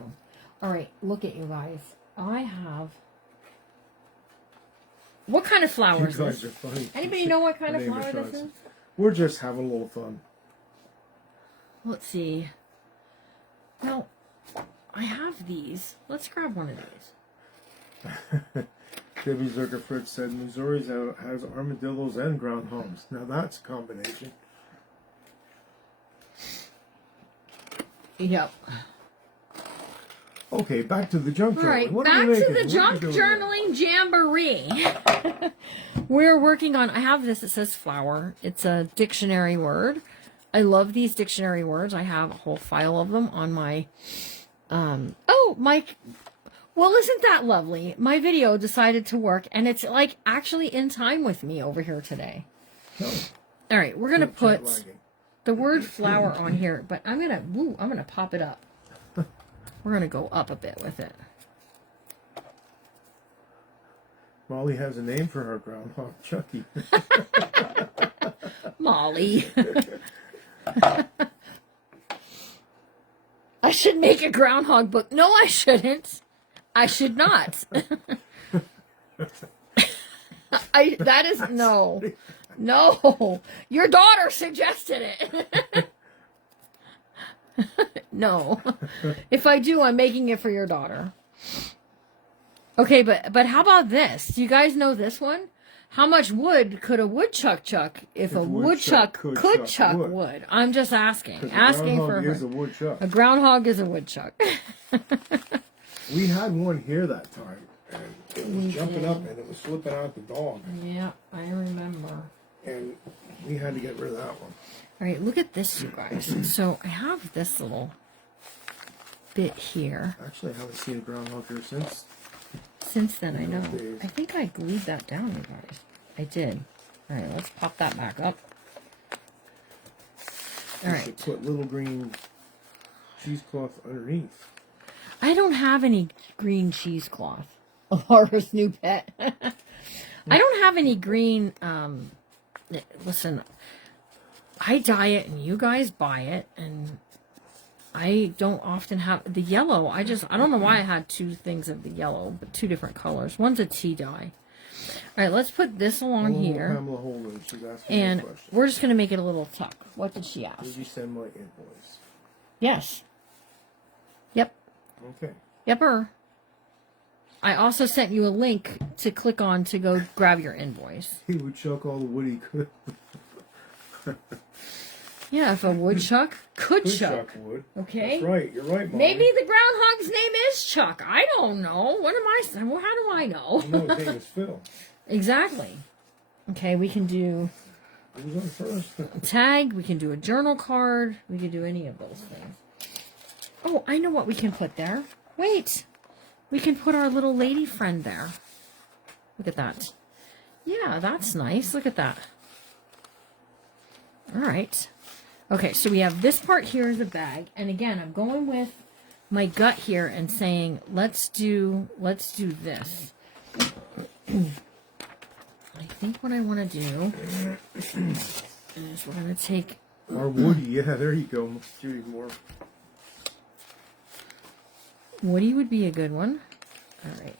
All right, look at you guys. I have... What kind of flower is this? You guys are funny. Anybody know what kind of flower this is? We're just having a little fun. Let's see. Well, I have these. Let's grab one of these. Debbie Zerker-Fritz said Missouri has armadillos and groundhogs. Now that's a combination. Yep. Okay, back to the junk journaling. All right, what back to the junk journaling jamboree. We're working on, I have this, it says flower. It's a dictionary word. I love these dictionary words. I have a whole file of them on my, well, isn't that lovely? My video decided to work, and it's like actually in time with me over here today. Oh. All right, we're gonna put the word flower on here, but I'm gonna pop it up. We're gonna go up a bit with it. Molly has a name for her groundhog, Chucky. Molly. I should make a groundhog book. No, I shouldn't. I should not. No. Your daughter suggested it. No. If I do, I'm making it for your daughter. Okay, but how about this? Do you guys know this one? How much wood could a woodchuck chuck if a woodchuck could chuck wood? I'm just asking. Asking for her. Is a woodchuck. A groundhog is a woodchuck. We had one here that time, and it was jumping up and it was flipping out the dog. Yeah, I remember. And we had to get rid of that one. All right, look at this, you guys. So I have this little bit here. Actually, I haven't seen a groundhog here since. Since then, I know. I think I glued that down, you guys. I did. All right, let's pop that back up. All right. Put little green cheesecloth underneath. I don't have any green cheesecloth. Laura's new pet. I don't have any green. Listen, I dye it and you guys buy it, and I don't often have the yellow. I don't know why I had two things of the yellow, but two different colors. One's a tea dye. All right, let's put this along here. Pamela Holden, she's asking and me a question. We're just going to make it a little tuck. What did she ask? Did you send my invoice? Yes. Yep. Okay. Yepper. I also sent you a link to click on to go grab your invoice. He would chuck all the wood he could. Yeah, if a woodchuck could chuck. Wood. Okay. That's right. You're right, Mom. Maybe the groundhog's name is Chuck. I don't know. What am I saying? Well, how do I know? No, his name is Phil. Exactly. Okay, we can do Who's on first? a tag. We can do a journal card. We can do any of those things. Oh, I know what we can put there. Wait. We can put our little lady friend there. Look at that. Yeah, that's nice. Look at that. All right. Okay, so we have this part here as a bag. And again, I'm going with my gut here and saying, let's do this. I think what I want to do is we're going to take... Our Woody, yeah, there you go. Judy Moore. Woody would be a good one. All right.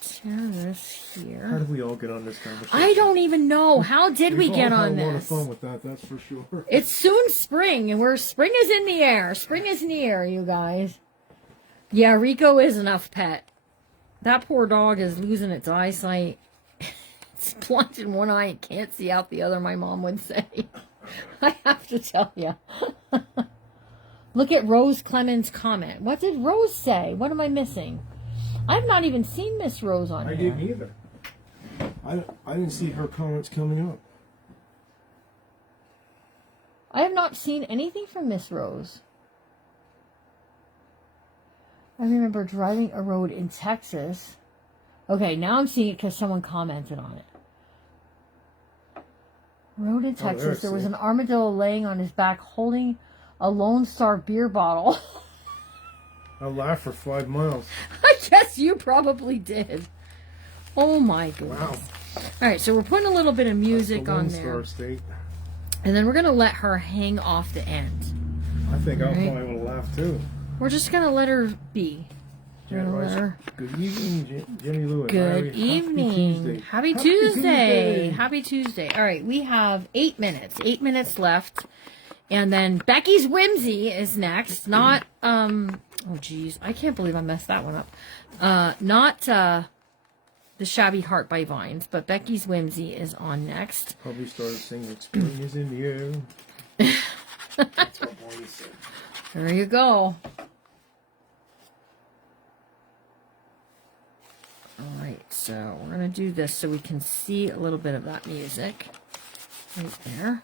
Tear this here. How did we all get on this conversation? I don't even know. How did we get on We've all had a lot of this? fun with that, that's for sure. It's soon spring, and spring is in the air. Spring is near, you guys. Yeah, Rico is enough pet. That poor dog is losing its eyesight. It's blind in one eye and can't see out the other, my mom would say. I have to tell you. Look at Rose Clemens' comment. What did Rose say? What am I missing? I've not even seen Miss Rose on here. I didn't either. I didn't see her comments coming up. I have not seen anything from Miss Rose. I remember driving a road in Texas. Okay, now I'm seeing it because someone commented on it. Road in Texas, there was an armadillo laying on his back holding a Lone Star beer bottle. I laughed for 5 miles. I guess you probably did. Oh my goodness. Wow. All right, so we're putting a little bit of music on there. State. And then we're going to let her hang off the end. I think I'll probably want to laugh too. We're just going to let her be. Good evening, Jenny Lewis. Good evening. Happy Tuesday. Happy Tuesday. All right, we have 8 minutes. 8 minutes left. And then Becky's Whimsy is next. Not, oh geez, I can't believe I messed that one up. Not The Shabby Heart by Vines, but Becky's Whimsy is on next. Probably started singing Spring is in the Air. That's what Bonnie said. There you go. Alright, so we're going to do this so we can see a little bit of that music. Right there.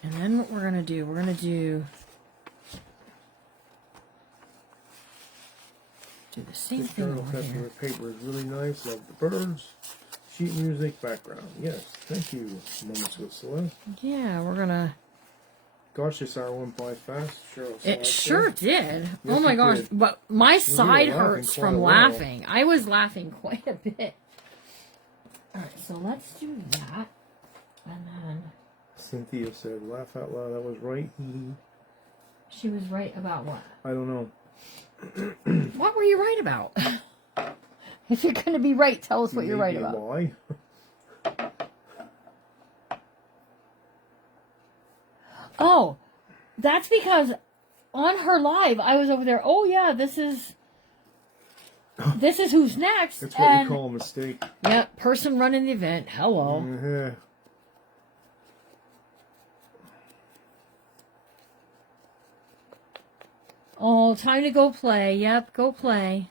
And then what we're going to do, do the same This thing journal over here. testament paper is really nice. Love the birds. Sheet music background. Yes, thank you, Moments with Celeste. Yeah, we're going to... Gosh, this hour went by fast. Cheryl, It sure did. Yes, Oh my it gosh. did. But my side laughing hurts quite from a while. laughing. I was laughing quite a bit. Alright, so let's do that. And then... Cynthia said, laugh out loud. That was right. She was right about what? I don't know. What were you right about? If you're going to be right, tell us what you're right about. Lie. Oh, that's because on her live, I was over there. Oh, yeah, this is this is who's next. That's what we call a mistake. Yeah, person running the event. Hello. Mm-hmm. Oh, time to go play. Yep, go play.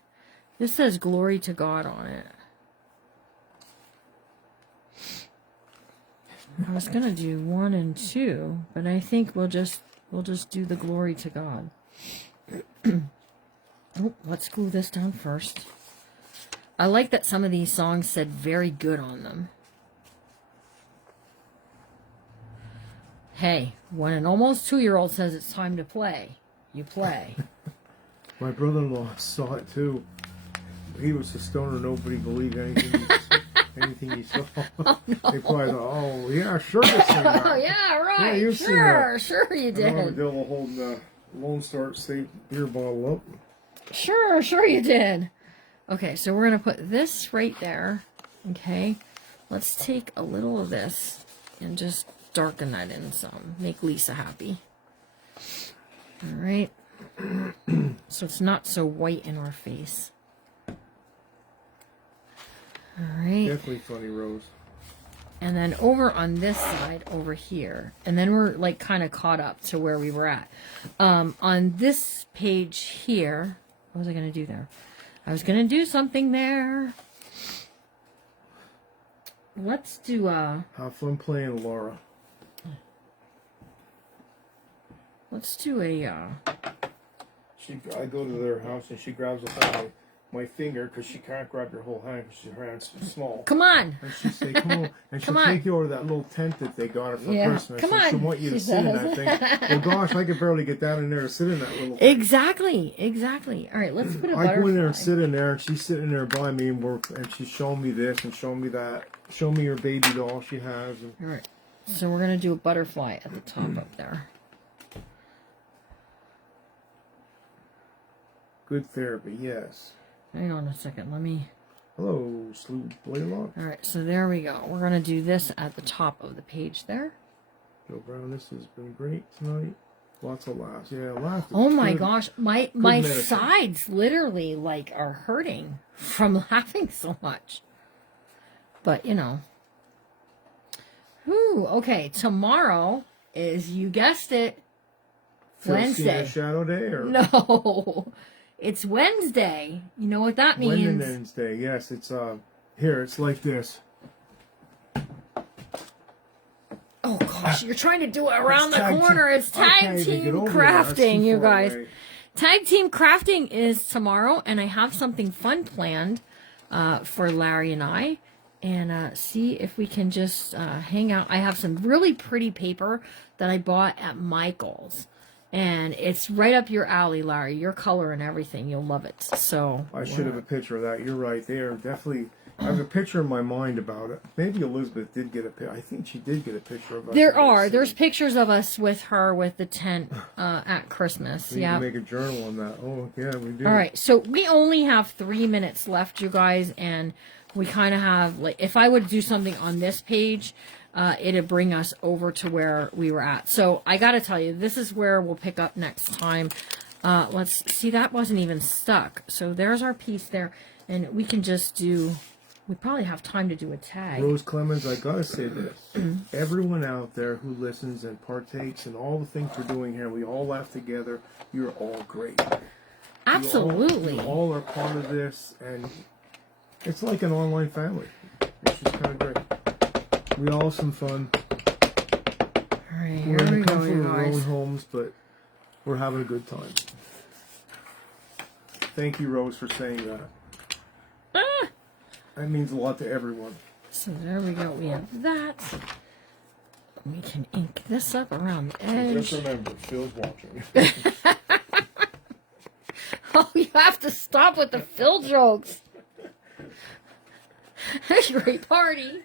This says glory to God on it. I was gonna do 1 and 2, but I think we'll just do the glory to God. Oh, let's glue this down first. I like that some of these songs said very good on them. Hey, when an almost 2-year-old says it's time to play, you play. My brother-in-law saw it too. He was a stoner. Nobody believed anything he saw. Oh, no. They probably thought, oh, yeah, sure you seen that. Oh, yeah, right. Yeah, you've seen that. Sure you I know the did. devil holding the Lone Star State beer bottle up. Sure you did. Okay, so we're going to put this right there. Okay, let's take a little of this and just darken that in some. Make Lisa happy. All right. So it's not so white in our face. All right. Definitely funny, Rose. And then over on this side, over here, and then we're like kind of caught up to where we were at. On this page here, what was I going to do there? I was going to do something there. Let's do Have fun playing, Laura. let's do a I go to their house and she grabs a hold of my finger because she can't grab your whole hand because her hand's too small. come on. And she say, "Come on," and she'll Come on. take you over to that little tent that they got her for Yeah. Christmas. Come and on, she'll want you to she sit in says. that thing. Well, gosh, I could barely get down in there to sit in that little. Exactly. All right, let's put a butterfly. I go in there and sit in there, and she's sitting there by me, and she's showing me this and showing me that, showing me her baby doll she has. And All right, so we're gonna do a butterfly at the top up there. good therapy, yes. Hang on a second. Let me. Hello, Slew Blaylock. All right, so there we go. We're gonna do this at the top of the page there. Joe Brown, this has been great tonight. Lots of laughs. Yeah, laughs. Oh my gosh, my medicine. sides literally like are hurting from laughing so much. But you know. Ooh, okay. Tomorrow is, you guessed it, Wednesday. Shadow Day or No, it's Wednesday. You know what that means? Wednesday. Yes, it's here. It's like this. Oh gosh, you're trying to do it around It's the tag corner. team. It's I can't tag even team get over there. That's crafting, too you far guys. away. Tag team crafting is tomorrow, and I have something fun planned for Larry and I. And see if we can just hang out. I have some really pretty paper that I bought at Michael's. And it's right up your alley, Larry. Your color and everything. You'll love it. So I should have a picture of that. You're right. They are definitely. I have a picture in my mind about it. Maybe Elizabeth did get a picture. I think she did get a picture of us. There's pictures of us with her with the tent at Christmas. We Yeah. can make a journal on that. Oh, yeah, we do. All right. So we only have 3 minutes left, you guys. And we kind of have, like, if I would do something on this page, it'd bring us over to where we were at. So I got to tell you, this is where we'll pick up next time. Let's see, that wasn't even stuck. So there's our piece there. And we can just do, we probably have time to do a tag. Rose Clemens, I gotta say this. Everyone out there who listens and partakes in all the things we're doing here, we all laugh together. You're all great. Absolutely. You all are part of this, and it's like an online family. It's just kind of great. We all have some fun. All right, We're here in we the go, comfort you of our own guys. homes, but we're having a good time. Thank you, Rose, for saying that. Ah! That means a lot to everyone. So there we go. We have that. We can ink this up around the edge. Just remember, Phil's watching. Oh, you have to stop with the Phil jokes. Great party.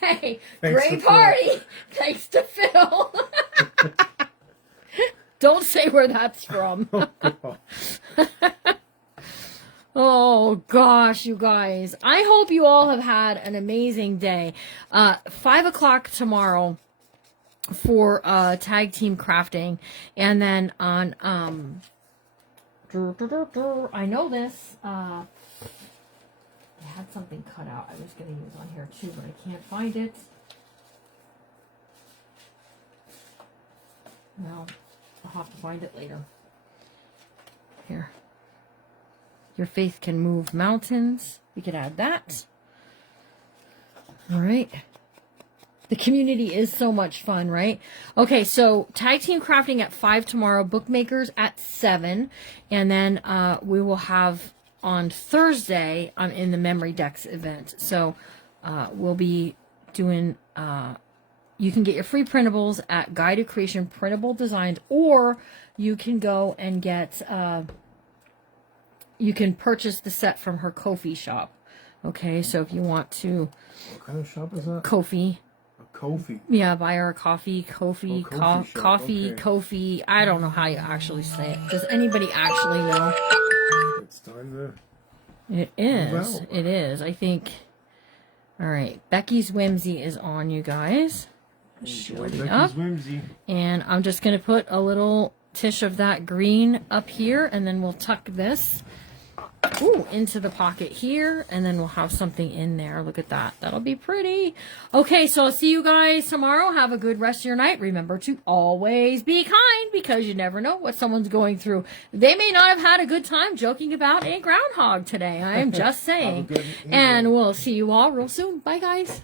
Hey, Thanks great to party. Thanks to Phil. Don't say where that's from. Oh gosh, you guys. I hope you all have had an amazing day. 5 o'clock tomorrow for tag team crafting, and then on I know this. I had something cut out I was going to use on here too, but I can't find it. Well, I'll have to find it later. Here. Your faith can move mountains. We could add that. All right. The community is so much fun, right? Okay, so tag team crafting at 5 tomorrow, bookmakers at 7, and then we will have on Thursday in the Memory Decks event. So we'll be doing, you can get your free printables at Guided Creation Printable Designs, or you can go and get, you can purchase the set from her Ko-fi shop. Okay, so if you want to... What kind of shop is that? Ko-fi. Ko-fi. Yeah, buy her a coffee, Ko-fi, coffee, okay. Ko-fi. I don't know how you actually say it. Does anybody actually know? It's time to... It is. It is. I think... Alright, Becky's Whimsy is on, you guys. Showing up. Whimsy. And I'm just going to put a little tish of that green up here, and then we'll tuck this into the pocket here, and then we'll have something in there. Look at that. That'll be pretty. Okay, so I'll see you guys tomorrow. Have a good rest of your night. Remember to always be kind, because you never know what someone's going through. They may not have had a good time joking about a groundhog today. I am just saying. And we'll see you all real soon. Bye, guys.